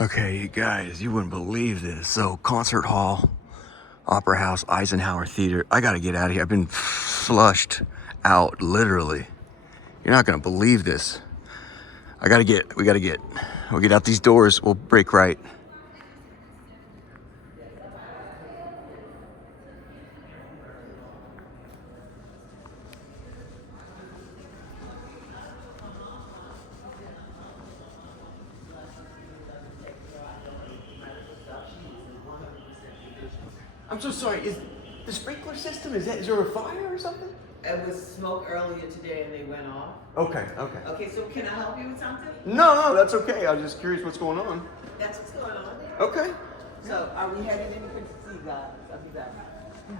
Okay, you guys, you wouldn't believe this. So, concert hall, opera house, Eisenhower Theater. I gotta get out of here. I've been flushed out, literally. You're not gonna believe this. We'll get out these doors. We'll break right. I'm so sorry. Is the sprinkler system, is there a fire or something? It was smoke earlier today and they went off. Okay. Okay, so can I help you with something? No, that's okay. I was just curious what's going on. That's what's going on. Okay. So are we headed any particular? I'll be back.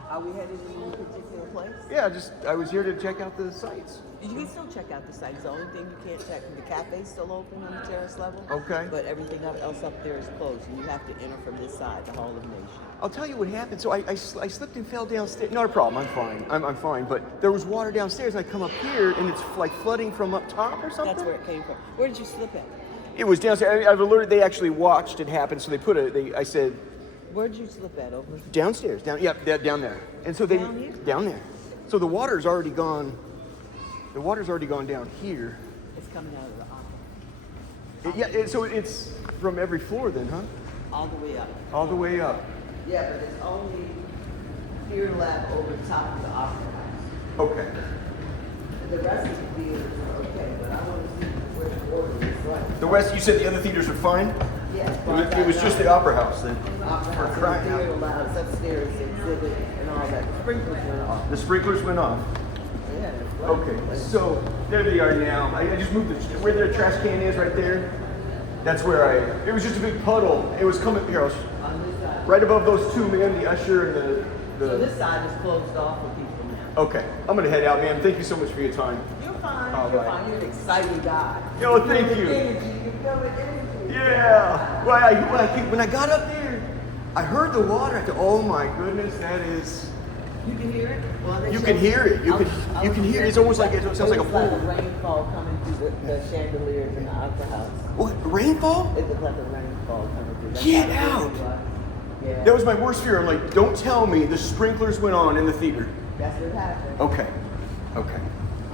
Are we headed in any particular place? Yeah, I was here to check out the sites. You can still check out the sites. The only thing you can't check, the cafe's still open on the terrace level. Okay. But everything else up there is closed, and you have to enter from this side, the Hall of Nations. I'll tell you what happened. So I slipped and fell downstairs. Not a problem. I'm fine. I'm fine. But there was water downstairs, and I come up here, and it's like flooding from up top or something. That's where it came from. Where did you slip at? It was downstairs. I've alerted. They actually watched it happen, so I said. Where'd you slip at? Over? Downstairs. Down there. And so Down here? Down there. So the water's already gone. The water's already gone down here. It's coming out of the opera. So it's from every floor then, huh? All the way up. All the way up. Yeah, but it's only Pier Lab over top of the Opera House. Okay. The rest of the theaters are okay, but I want to see which order is right. The West, you said the other theaters are fine? Yeah. It was just the Opera House then. Opera House, crying and out. the Theater Lab, it's upstairs, exhibit, and all that. The sprinklers went off. The sprinklers went off. Yeah. Okay, so there they are now. I just moved where the trash can is right there. That's where it was just a big puddle. It was coming here. On this side. Right above those two, man, the usher and So this side is closed off for people now. Okay, I'm gonna head out, man. Thank you so much for your time. You're fine. All You're right. fine. You're an exciting guy. Yo, thank you. Energy. You feel the energy. Yeah. When I got up there, I heard the water. I thought, oh my goodness, that is. You can hear it? Well, You can hear it. You can hear it. It's almost like it sounds like a It looks like pool. a rainfall coming through the chandeliers in the Opera House. What, rainfall? It looked like a rainfall coming through. That's Get how it out. was. Yeah. That was my worst fear. I'm like, don't tell me the sprinklers went on in the theater. That's what happened. Okay.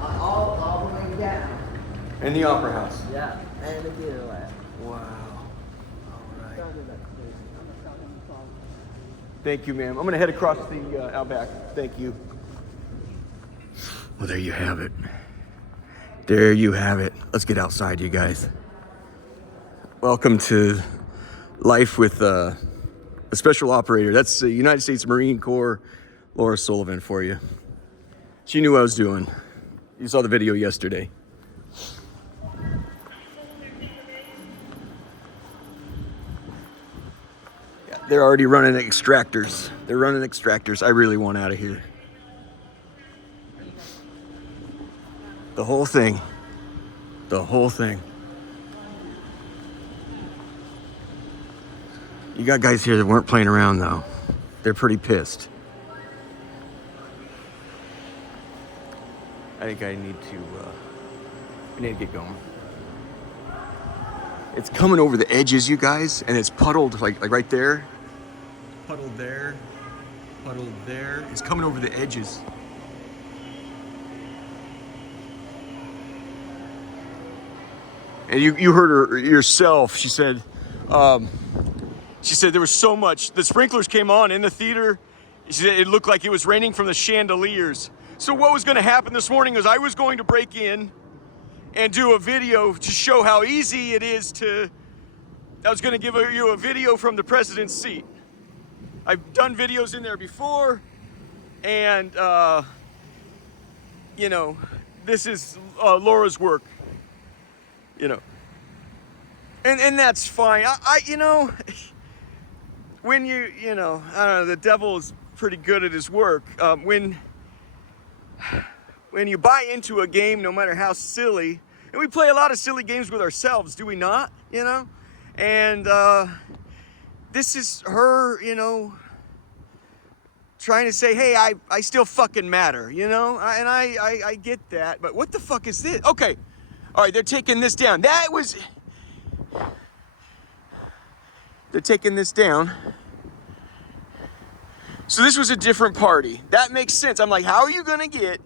All the way down. In the Opera House. Yeah. And the theater lab. Wow. All right. Started upstairs. I'm gonna start on the phone. Thank you, ma'am. I'm gonna head across the Outback. Thank you. Well, there you have it. There you have it. Let's get outside, you guys. Welcome to life with a special operator. That's the United States Marine Corps, Laura Sullivan for you. She knew what I was doing. You saw the video yesterday. Yeah, they're already running extractors. They're running extractors. I really want out of here. The whole thing. The whole thing. You got guys here that weren't playing around though. They're pretty pissed. I think I need to get going. It's coming over the edges, you guys, and it's puddled like right there. Puddled there. Puddled there. It's coming over the edges. And you heard her yourself. She said there was so much. The sprinklers came on in the theater. She said it looked like it was raining from the chandeliers. So what was going to happen this morning was I was going to break in and do a video to show how easy it is to. I was going to give you a video from the president's seat. I've done videos in there before, and this is Laura's work. And that's fine. When I don't know, the devil is pretty good at his work. When you buy into a game, no matter how silly, and we play a lot of silly games with ourselves, do we not? And this is her, trying to say, hey, I still fucking matter, and I get that, but what the fuck is this? Okay, all right, they're taking this down. they're taking this down. So this was a different party. That makes sense. I'm like, how are you gonna get,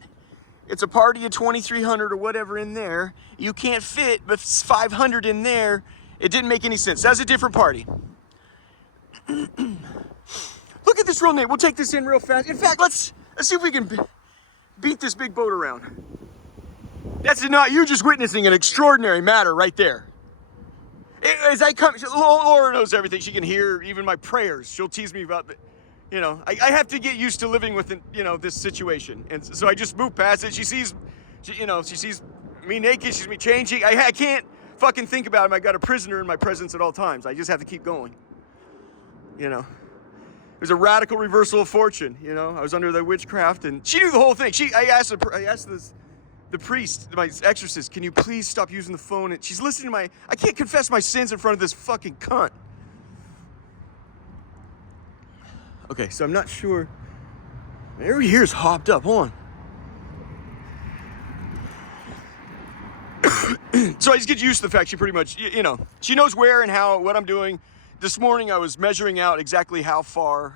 it's a party of 2,300 or whatever in there. You can't fit but 500 in there. It didn't make any sense. That's a different party. Look at this real name. We'll take this in real fast. In fact, let's see if we can beat this big boat around. That's not, you're just witnessing an extraordinary matter right there. As I come, Laura knows everything. She can hear even my prayers. She'll tease me about the, you know, I have to get used to living with, you know, this situation. And so I just move past it. She sees me naked. She sees me changing. I can't fucking think about it. I got a prisoner in my presence at all times. I just have to keep going. You know, it was a radical reversal of fortune. You know, I was under the witchcraft, and she knew the whole thing. I asked the priest, my exorcist, can you please stop using the phone? And she's listening to I can't confess my sins in front of this fucking cunt. Okay, so I'm not sure. Everybody here is hopped up. Hold on. So I just get used to the fact she pretty much, you know, she knows where and how, what I'm doing. This morning I was measuring out exactly how far.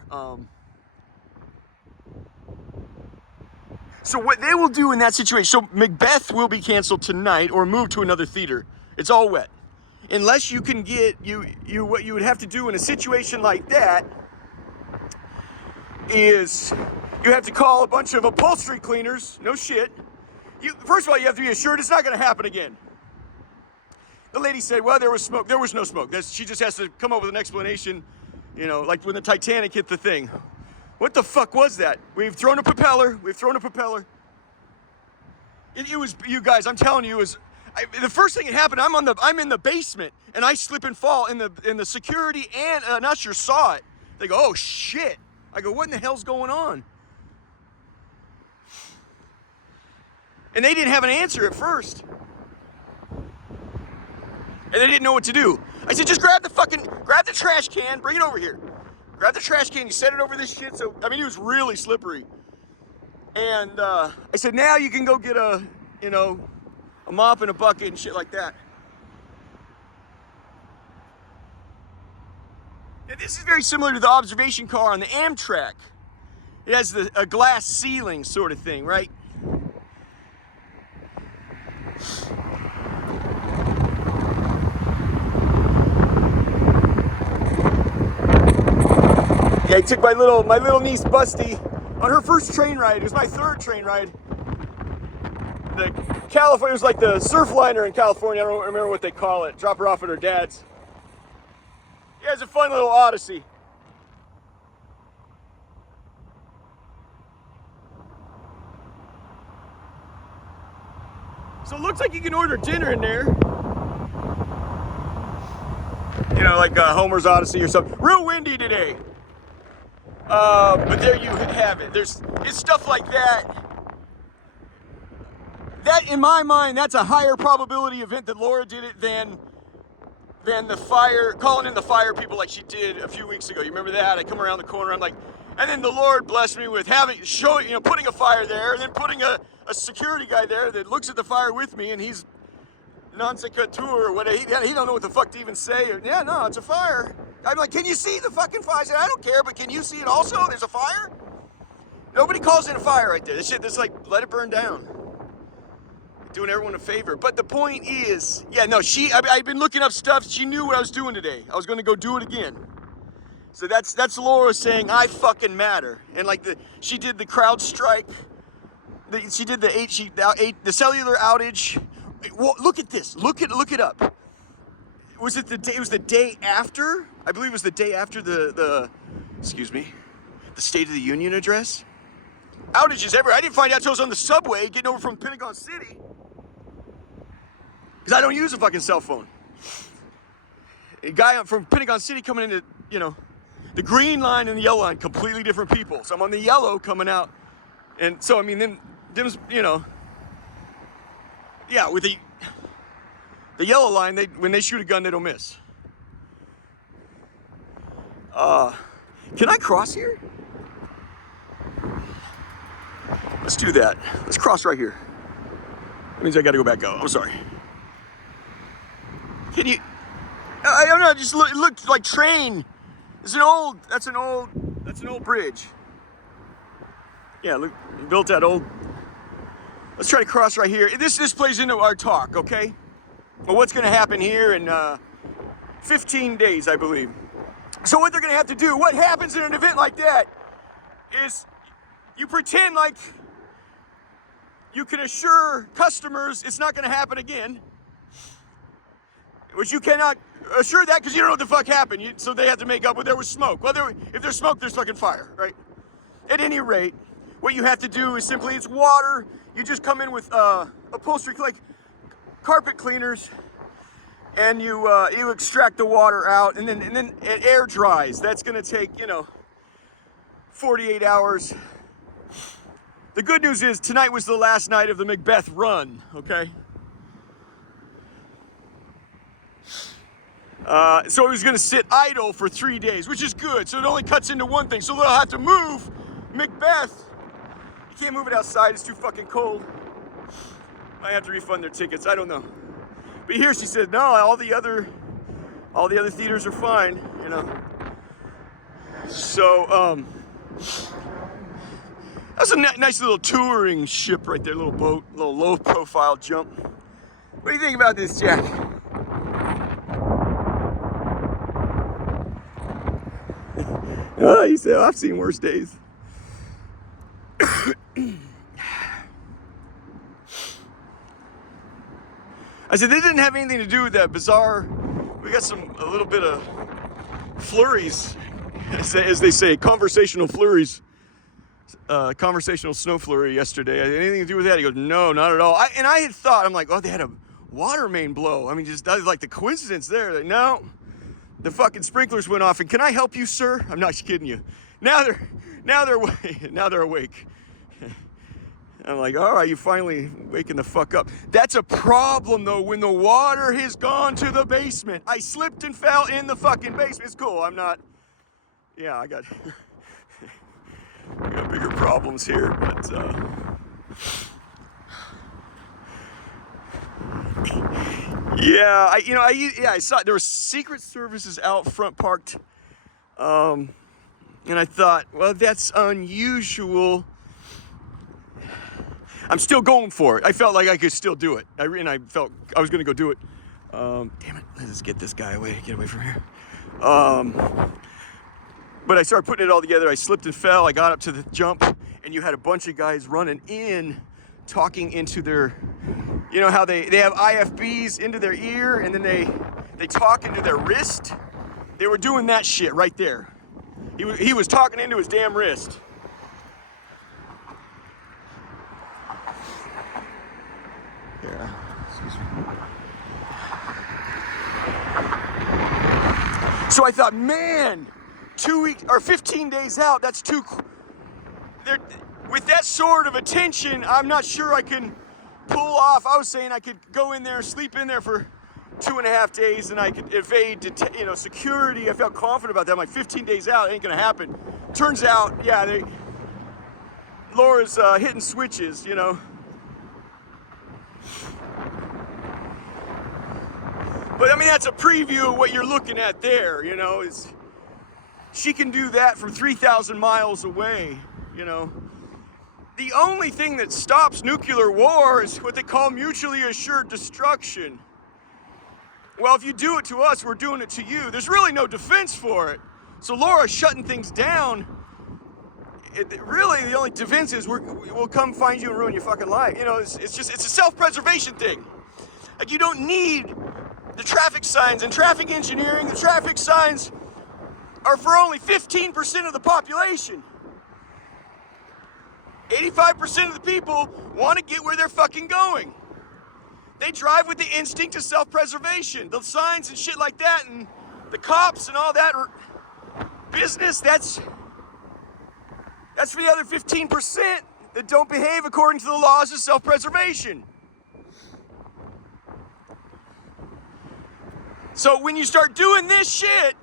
So what they will do in that situation, so Macbeth will be canceled tonight or moved to another theater. It's all wet. Unless you can get, what you would have to do in a situation like that is you have to call a bunch of upholstery cleaners. No shit. First of all, you have to be assured it's not going to happen again. The lady said, well, there was smoke. There was no smoke. She just has to come up with an explanation, you know, like when the Titanic hit the thing. What the fuck was that? We've thrown a propeller. It was, you guys, I'm telling you, the first thing that happened, I'm in the basement and I slip and fall, and the security and an usher saw it. They go, oh shit. I go, what in the hell's going on? And they didn't have an answer at first. And they didn't know what to do. I said, just grab the trash can, bring it over here. Grab the trash can, you set it over this shit. So, I mean, it was really slippery. And I said, now you can go get a mop and a bucket and shit like that. Now, this is very similar to the observation car on the Amtrak. It has a glass ceiling sort of thing, right? Yeah, I took my little niece Busty on her first train ride. It was my third train ride. It was like the Surfliner in California. I don't remember what they call it. Drop her off at her dad's. Yeah, it's a fun little odyssey. So it looks like you can order dinner in there. You know, like Homer's Odyssey or something. Real windy today. But there you have it. It's stuff like that. That, in my mind, that's a higher probability event that Laura did it than the fire, calling in the fire people like she did a few weeks ago. You remember that? I come around the corner, I'm like, and then the Lord blessed me with putting a fire there, and then putting a security guy there that looks at the fire with me, and he's non sequitur or whatever. He don't know what the fuck to even say. Yeah, no, it's a fire. I'm like, can you see the fucking fire? I said, I don't care, but can you see it also? There's a fire? Nobody calls in a fire right there. This shit, this like, let it burn down. Doing everyone a favor. But the point is, yeah, no, I've been looking up stuff. She knew what I was doing today. I was going to go do it again. So that's Laura saying, I fucking matter. And like she did the crowd strike. She did the cellular outage. Well, look at this. Look it up. It was the day after. I believe it was the day after the State of the Union address. Outages everywhere. I didn't find out until I was on the subway getting over from Pentagon City. Because I don't use a fucking cell phone. A guy from Pentagon City coming into, the green line and the yellow line, completely different people. So I'm on the yellow coming out. And so, I mean, then, yeah, with the yellow line, when they shoot a gun, they don't miss. Can I cross here? Let's do that. Let's cross right here. That means I gotta go back out. I'm sorry. Can you? I don't know, just it looked like train. That's an old bridge. Yeah, look, built that old. Let's try to cross right here. This plays into our talk, okay? Well, what's gonna happen here in 15 days, I believe. So what they're gonna have to do, what happens in an event like that is you pretend like you can assure customers it's not gonna happen again, which you cannot assure that because you don't know what the fuck happened. So they have to make up. Well, there was smoke. Well, if there's smoke, there's fucking fire, right? At any rate, what you have to do is simply, it's water. You just come in with upholstery, like carpet cleaners, and you extract the water out, and then it air dries. That's gonna take 48 hours. The good news is tonight was the last night of the Macbeth run, okay? So it was gonna sit idle for 3 days, which is good. So it only cuts into one thing. So they'll have to move Macbeth. You can't move it outside, it's too fucking cold. Might have to refund their tickets, I don't know. But here she said, no, all the other theaters are fine, So, that's a nice little touring ship right there, little boat, little low profile jump. What do you think about this, Jack? He said, I've seen worse days. I said, this didn't have anything to do with that bizarre, we got a little bit of flurries, as they say, conversational flurries. Conversational snow flurry yesterday. Anything to do with that? He goes, no, not at all. I had thought, I'm like, oh, they had a water main blow. I mean, just that was like the coincidence there. Like, no, the fucking sprinklers went off. And can I help you, sir? I'm not kidding you. Now they're awake. I'm like, all right, you finally waking the fuck up. That's a problem though when the water has gone to the basement. I slipped and fell in the fucking basement. It's cool. I'm not. Yeah, I got. We got bigger problems here, but yeah, I saw there were Secret Services out front parked, and I thought, well, that's unusual. I'm still going for it. I felt like I could still do it. I felt I was gonna go do it. Damn it! Let's get this guy away. Get away from here. But I started putting it all together. I slipped and fell. I got up to the jump, and you had a bunch of guys running in, talking into their, how they have IFBs into their ear, and then they talk into their wrist. They were doing that shit right there. He was talking into his damn wrist. Yeah. Excuse me. So I thought, man. 2 weeks or 15 days out, that's too. With that sort of attention, I'm not sure I can pull off. I was saying I could go in there, sleep in there for 2.5 days, and I could evade, security. I felt confident about that. I'm like, 15 days out, it ain't gonna happen. Turns out, yeah, Laura's hitting switches, But I mean, that's a preview of what you're looking at there, is. She can do that from 3,000 miles away, The only thing that stops nuclear war is what they call mutually assured destruction. Well, if you do it to us, we're doing it to you. There's really no defense for it. So Laura's shutting things down. Really, the only defense is we'll come find you and ruin your fucking life. It's a self-preservation thing. Like, you don't need the traffic signs and traffic engineering. The traffic signs are for only 15% of the population. 85% of the people want to get where they're fucking going. They drive with the instinct of self-preservation. The signs and shit like that, and the cops and all that business, that's for the other 15% that don't behave according to the laws of self-preservation. So when you start doing this shit,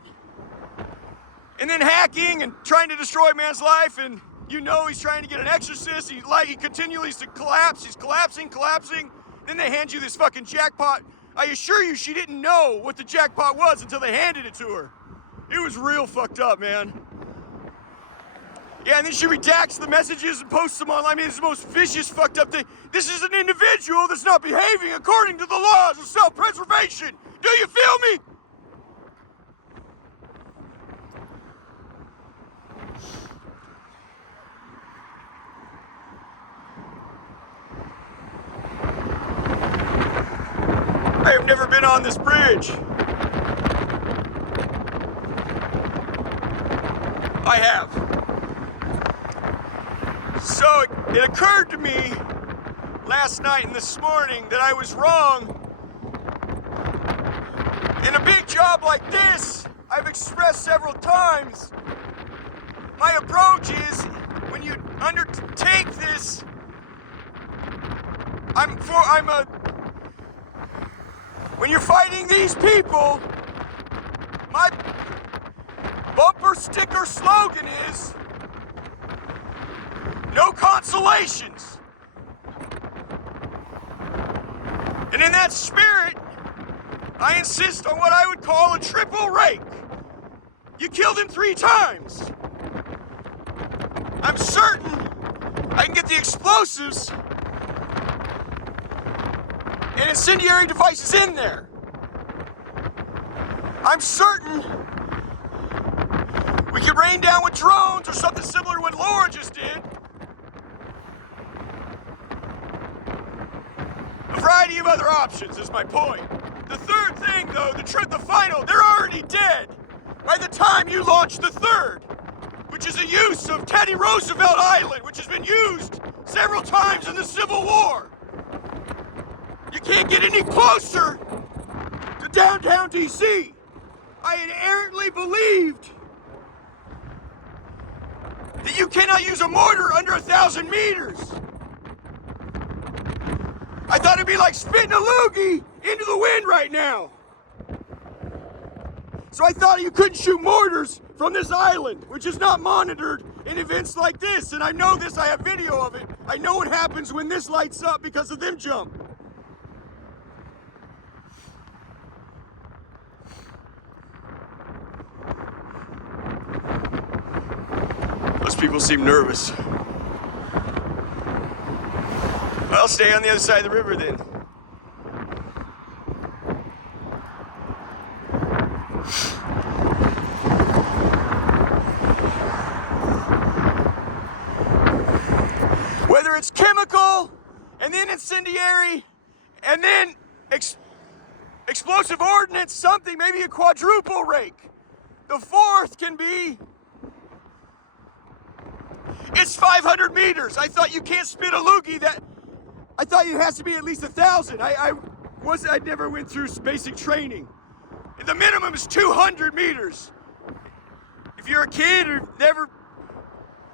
and then hacking and trying to destroy a man's life, and he's trying to get an exorcist, he continues to collapse, he's collapsing, then they hand you this fucking jackpot I assure you she didn't know what the jackpot was until they handed it to her. It was real fucked up, man. Yeah, and then she redacts the messages and posts them online. I mean, it's the most vicious, fucked up thing. This is an individual that's not behaving according to the laws of self-preservation. Do you feel me? I have never been on this bridge. I have. So it occurred to me last night and this morning that I was wrong. In a big job like this, I've expressed several times, my approach is when you undertake this, when you're fighting these people, my bumper sticker slogan is, no consolations. And in that spirit, I insist on what I would call a triple rake. You killed him 3 times. I'm certain I can get the explosives and incendiary devices in there. I'm certain we can rain down with drones or something similar to what Laura just did. A variety of other options is my point. The third thing, though, the final, they're already dead by the time you launch the third, which is a use of Teddy Roosevelt Island, which has been used several times in the Civil War. You can't get any closer to downtown DC. I inherently believed that you cannot use a mortar under 1,000 meters. I thought it'd be like spitting a loogie into the wind right now. So I thought you couldn't shoot mortars from this island, which is not monitored in events like this. And I know this, I have video of it. I know what happens when this lights up because of them jump. Those people seem nervous. I'll stay on the other side of the river then. Whether it's chemical, and then incendiary, and then explosive ordnance, something, maybe a quadruple rake. The fourth can be, it's 500 meters. I thought you can't spit a loogie that, I thought it has to be at least 1,000. I never went through basic training. And the minimum is 200 meters. If you're a kid or never,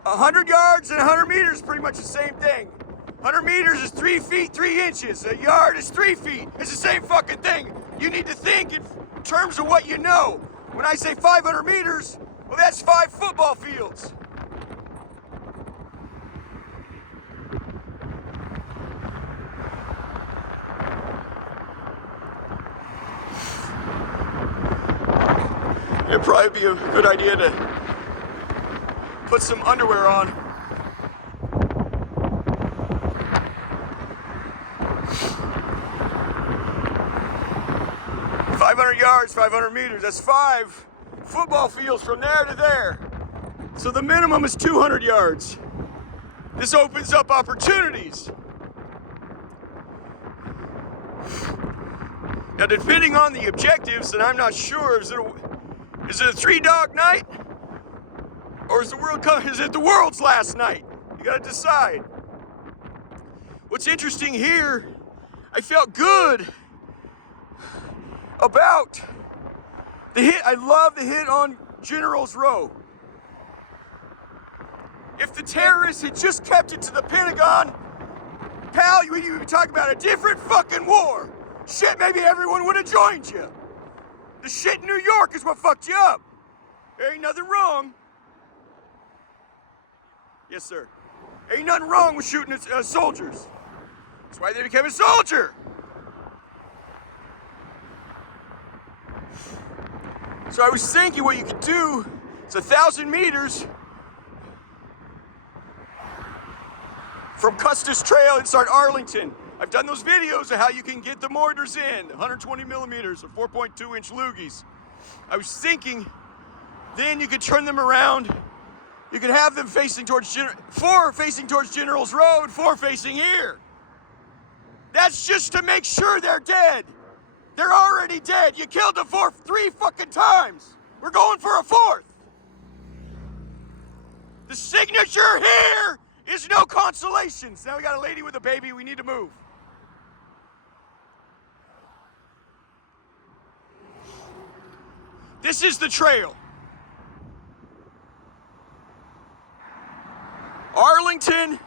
100 yards and 100 meters is pretty much the same thing. 100 meters is 3 feet, 3 inches. A yard is 3 feet. It's the same fucking thing. You need to think in terms of what you know. When I say 500 meters, well, that's 5 football fields. It'd probably be a good idea to put some underwear on. Yards, 500 meters, that's 5 football fields from there to there. So the minimum is 200 yards. This opens up opportunities. Now, depending on the objectives, and I'm not sure, is it a 3-dog night? Or is it the world's last night? You gotta decide. What's interesting here, I felt good about the hit. I love the hit on General's Row. If the terrorists had just kept it to the Pentagon, pal, you talk about a different fucking war. Shit, maybe everyone would have joined you. The shit in New York is what fucked you up. There ain't nothing wrong. Yes, sir. Ain't nothing wrong with shooting at soldiers. That's why they became a soldier. So I was thinking what you could do is 1,000 meters from Custis Trail inside Arlington. I've done those videos of how you can get the mortars in, 120 millimeters or 4.2 inch loogies. I was thinking then you could turn them around. You could have them facing towards, 4 facing towards General's Road, 4 facing here. That's just to make sure they're dead. They're already dead. You killed the 3 fucking times. We're going for a 4th. The signature here is no consolations. Now we got a lady with a baby. We need to move. This is the trail. Arlington,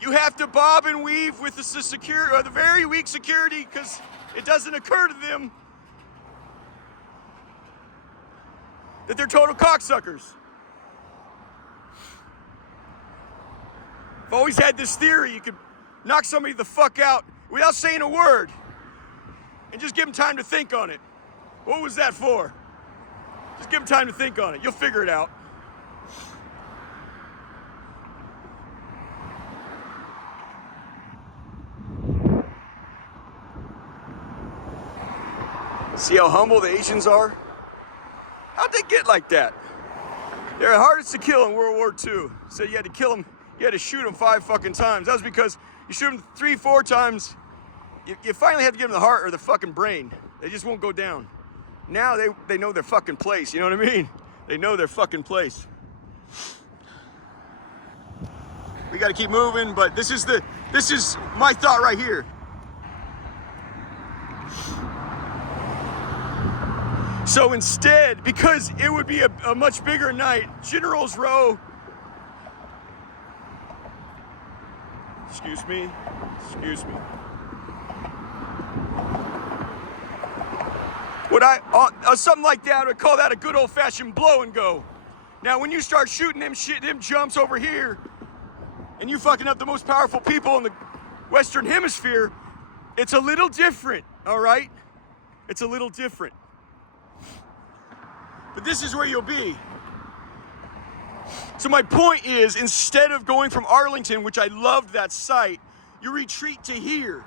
you have to bob and weave with the very weak security because it doesn't occur to them that they're total cocksuckers. I've always had this theory you could knock somebody the fuck out without saying a word and just give them time to think on it. What was that for? Just give them time to think on it. You'll figure it out. See how humble the Asians are? How'd they get like that? They're the hardest to kill in World War II. So you had to kill them, you had to shoot them 5 fucking times. That was because you shoot them 3, 4 times, you finally have to give them the heart or the fucking brain. They just won't go down. Now they know their fucking place, you know what I mean? They know their fucking place. We gotta keep moving, but this is my thought right here. So instead, because it would be a much bigger night, General's Row, excuse me, something like that, I would call that a good old-fashioned blow and go. Now, when you start shooting them jumps over here, and you fucking up the most powerful people in the Western Hemisphere, it's a little different, all right? It's a little different. But this is where you'll be. So my point is, instead of going from Arlington, which I loved that site, you retreat to here.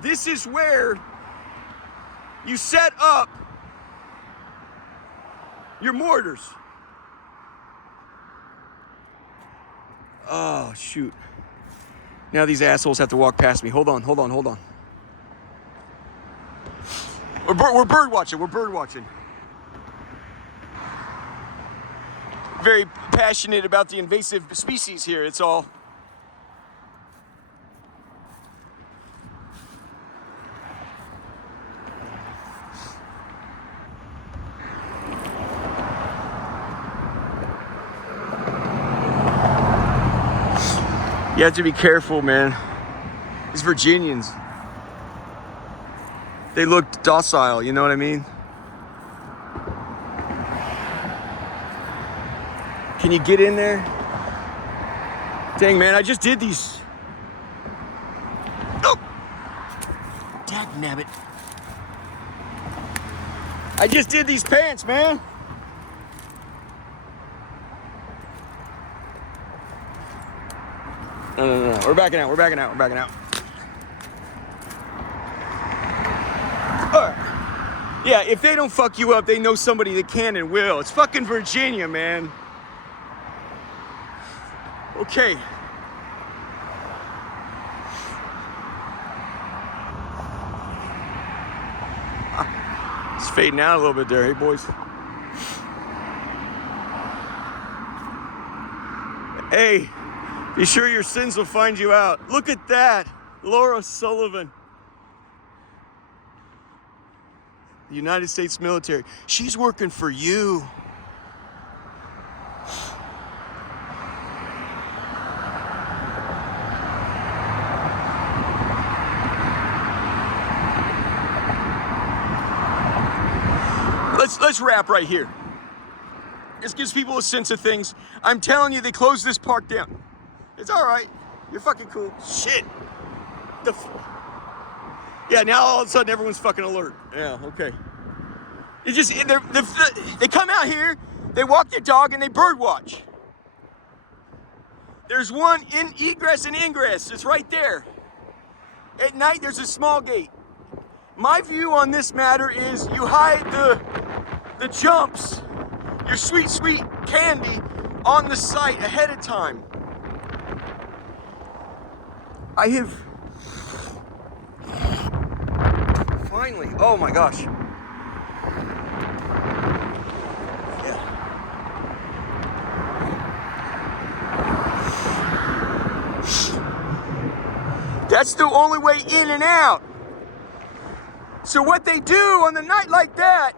This is where you set up your mortars. Oh, shoot. Now these assholes have to walk past me. Hold on. We're bird watching. Very passionate about the invasive species here, it's all. You have to be careful, man. These Virginians, they look docile, you know what I mean? Can you get in there? Dang, man, I just did these. Oh! Dagnabbit. I just did these pants, man. No. We're backing out. All right. Yeah, if they don't fuck you up, they know somebody that can and will. It's fucking Virginia, man. Okay. It's fading out a little bit there, hey boys. Hey, be sure your sins will find you out. Look at that, Laura Sullivan. The United States military. She's working for you. Let's wrap right here. This gives people a sense of things. I'm telling you, they closed this park down. It's all right. You're fucking cool. Shit. Yeah, now all of a sudden everyone's fucking alert. Yeah, okay. they come out here, they walk their dog, and they bird watch. There's one in egress and ingress. It's right there. At night, there's a small gate. My view on this matter is you hide the jumps, your sweet, sweet candy, on the site ahead of time. I have finally, oh my gosh. Yeah. That's the only way in and out. So what they do on the night like that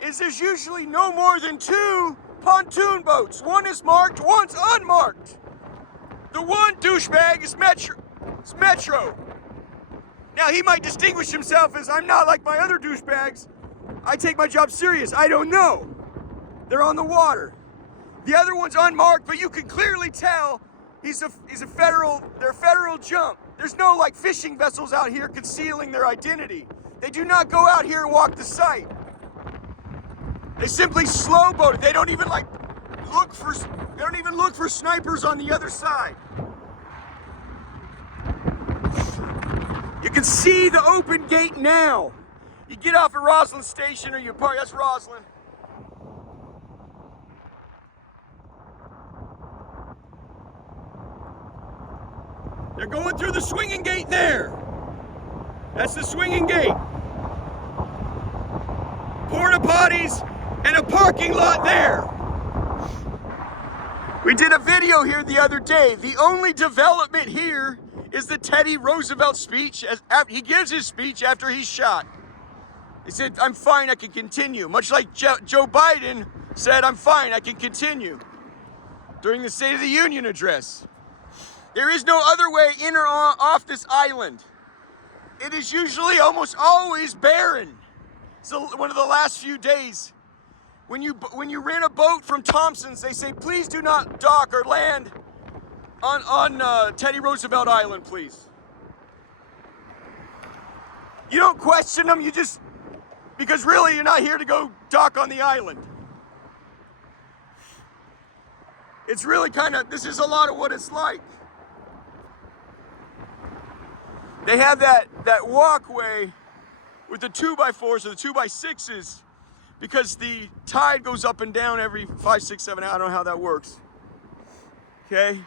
is there's usually no more than 2 pontoon boats. One is marked, one's unmarked. The one douchebag is Metro. Now he might distinguish himself as I'm not like my other douchebags. I take my job serious. I don't know. They're on the water. The other one's unmarked, but you can clearly tell he's a federal jump. There's no like fishing vessels out here concealing their identity. They do not go out here and walk the site. They simply slow boat it. They don't even look for snipers on the other side. You can see the open gate now. You get off at Roslyn Station or you park, that's Roslyn. They're going through the swinging gate there. That's the swinging gate. Porta potties and a parking lot there. We did a video here the other day. The only development here is the Teddy Roosevelt speech. He gives his speech after he's shot. He said, I'm fine, I can continue. Much like Joe Biden said, I'm fine, I can continue during the State of the Union address. There is no other way in or off this island. It is usually almost always barren. So one of the last few days, when you rent a boat from Thompson's, they say, please do not dock or land on Teddy Roosevelt Island, please. You don't question them, because really you're not here to go dock on the island. It's really this is a lot of what it's like. They have that walkway with the 2x4s or the 2x6s because the tide goes up and down every 5, 6, 7 hours. I don't know how that works. Okay?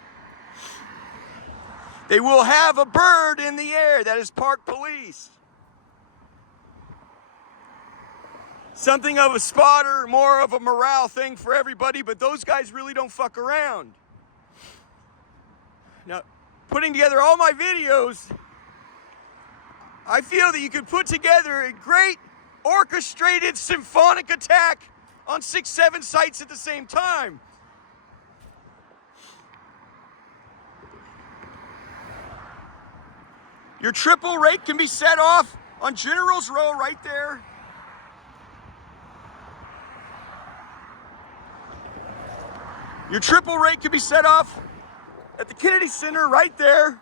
They will have a bird in the air. That is park police. Something of a spotter, more of a morale thing for everybody, but those guys really don't fuck around. Now, putting together all my videos, I feel that you could put together a great orchestrated symphonic attack on 6, 7 sites at the same time. Your triple rake can be set off on General's Row right there. Your triple rake can be set off at the Kennedy Center right there.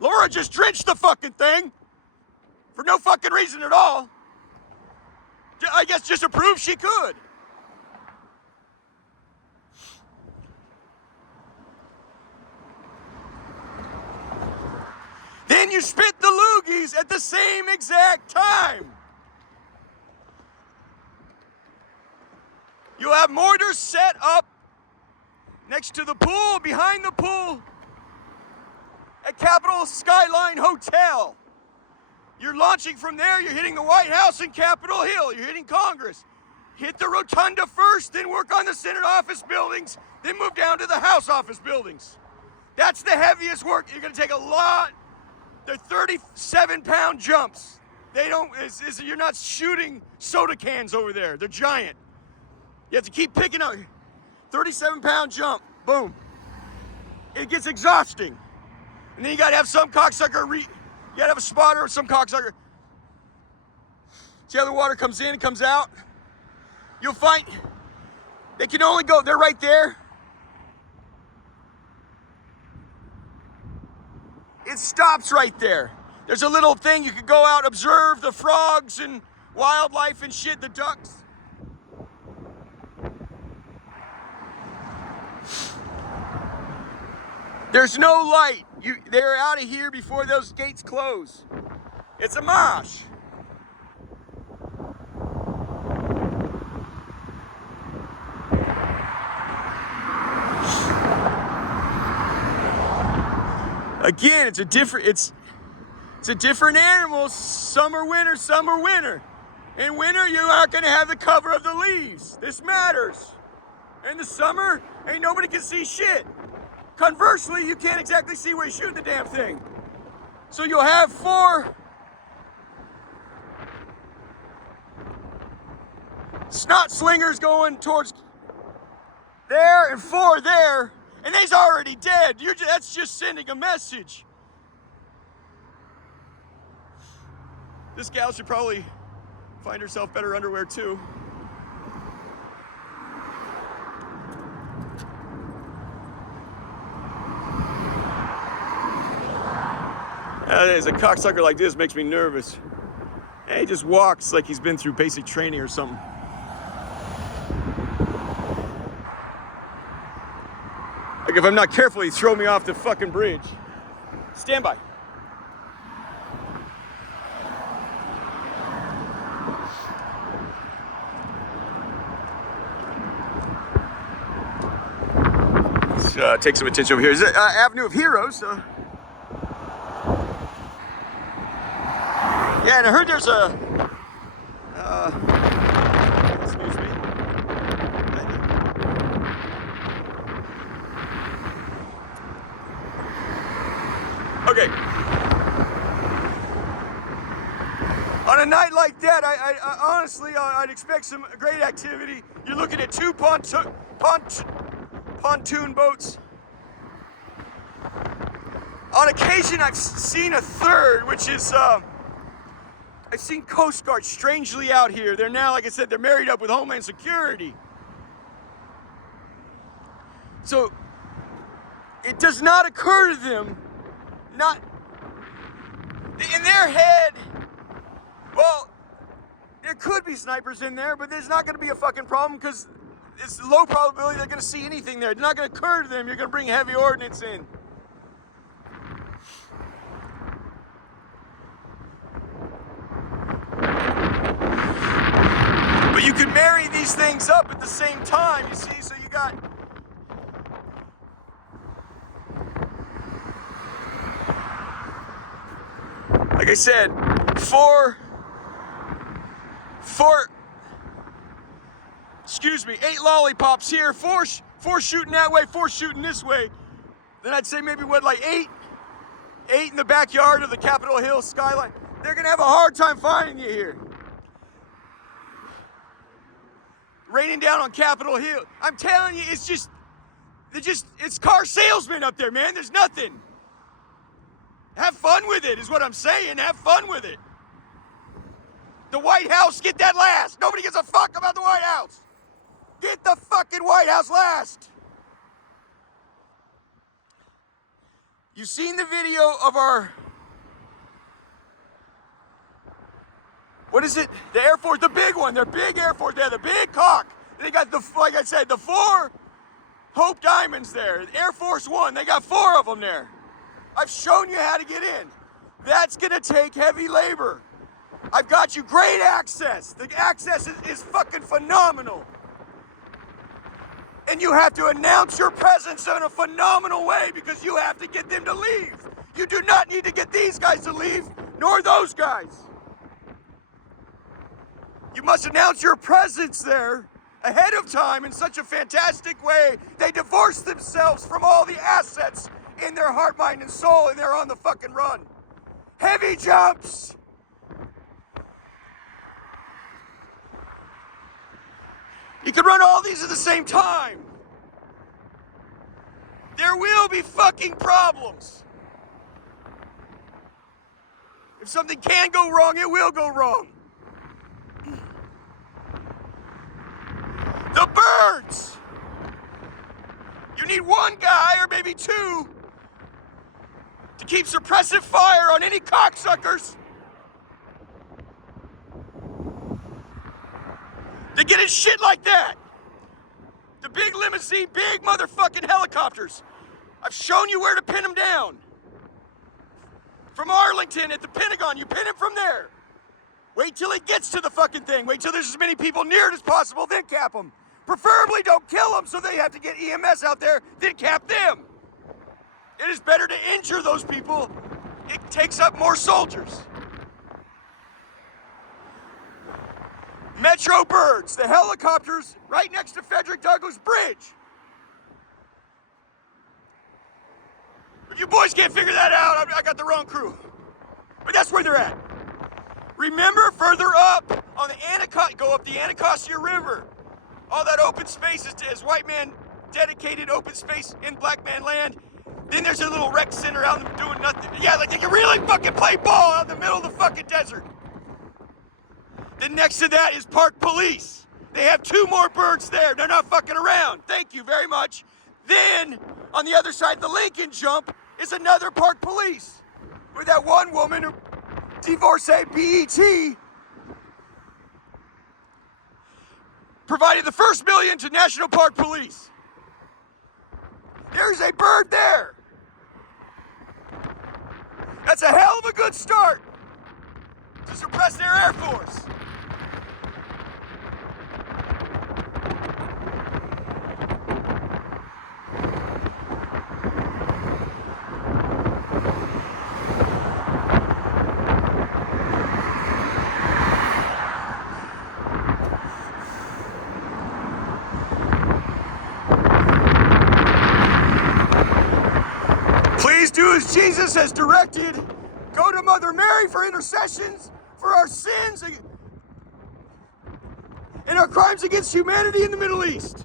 Laura just drenched the fucking thing for no fucking reason at all. I guess just to prove she could. Then you spit the loogies at the same exact time. You'll have mortars set up next to the pool, behind the pool, at Capitol Skyline Hotel. You're launching from there, you're hitting the White House and Capitol Hill, you're hitting Congress. Hit the rotunda first, then work on the Senate office buildings, then move down to the House office buildings. That's the heaviest work. You're gonna take a lot. They're 37-pound jumps. You're not shooting soda cans over there. They're giant. You have to keep picking up. 37-pound jump, boom. It gets exhausting. And then you gotta have some cocksucker, you gotta have a spotter or some cocksucker. See how the water comes in and comes out? You'll find, they can only go, they're right there. It stops right there. There's a little thing, you can go out, observe the frogs and wildlife and shit, the ducks. There's no light. They're out of here before those gates close. It's a mosh. Again, it's a different animal. Some are winter, some are winter. In winter, you aren't gonna have the cover of the leaves. This matters. In the summer, ain't nobody can see shit. Conversely, you can't exactly see where you're shooting the damn thing. So you'll have 4 snot slingers going towards there and 4 there, and they's already dead. That's just sending a message. This gal should probably find herself better underwear too. As a cocksucker like this makes me nervous. He just walks like he's been through basic training or something. Like if I'm not careful, he'd throw me off the fucking bridge. Stand by. Let's take some attention over here. Is it Avenue of Heroes? Yeah, and I heard there's a, excuse me. Okay. On a night like that, I honestly, I'd expect some great activity. You're looking at 2 pontoon boats. On occasion, I've seen a third, which is, I've seen Coast Guard strangely out here. They're now, like I said, they're married up with Homeland Security. So, it does not occur to them, in their head, well, there could be snipers in there, but there's not gonna be a fucking problem because it's low probability they're gonna see anything there. It's not gonna occur to them you're gonna bring heavy ordnance in. But you could marry these things up at the same time, you see, so you got like I said, 8 lollipops here, 4 shooting that way, 4 shooting this way. Then I'd say maybe like 8 in the backyard of the Capitol Hill skyline. They're gonna have a hard time finding you here. Raining down on Capitol Hill. I'm telling you, it's car salesmen up there, man. There's nothing. Have fun with it, is what I'm saying. Have fun with it. The White House, get that last. Nobody gives a fuck about the White House. Get the fucking White House last. You've seen the video of our, what is it? The Air Force, the big one. They're big Air Force. They're the big cock. They got like I said, the 4 Hope Diamonds there. Air Force One, they got 4 of them there. I've shown you how to get in. That's gonna take heavy labor. I've got you great access. The access is fucking phenomenal. And you have to announce your presence in a phenomenal way because you have to get them to leave. You do not need to get these guys to leave, nor those guys. You must announce your presence there ahead of time in such a fantastic way. They divorce themselves from all the assets in their heart, mind, and soul, and they're on the fucking run. Heavy jumps. You can run all these at the same time. There will be fucking problems. If something can go wrong, it will go wrong. The birds. You need 1 guy or maybe 2 to keep suppressive fire on any cocksuckers. To get in shit like that. The big limousine, big motherfucking helicopters. I've shown you where to pin them down. From Arlington at the Pentagon, you pin him from there. Wait till it gets to the fucking thing. Wait till there's as many people near it as possible, then cap them. Preferably don't kill them so they have to get EMS out there, then cap them. It is better to injure those people. It takes up more soldiers. Metro Birds, the helicopters right next to Frederick Douglass Bridge. If you boys can't figure that out, I got the wrong crew. But that's where they're at. Remember, further up on the Anacostia, go up the Anacostia River. All that open space is white man dedicated open space in black man land. Then there's a little rec center out there doing nothing. Yeah, like they can really fucking play ball out in the middle of the fucking desert. Then next to that is Park Police. They have 2 more birds there. They're not fucking around. Thank you very much. Then on the other side, the Lincoln Jump is another Park Police. With that one woman who divorcee BET provided the first $1 million to National Park Police. There's a bird there. That's a hell of a good start to suppress their Air Force. Please do as Jesus has directed. Go to Mother Mary for intercessions for our sins and our crimes against humanity in the Middle East.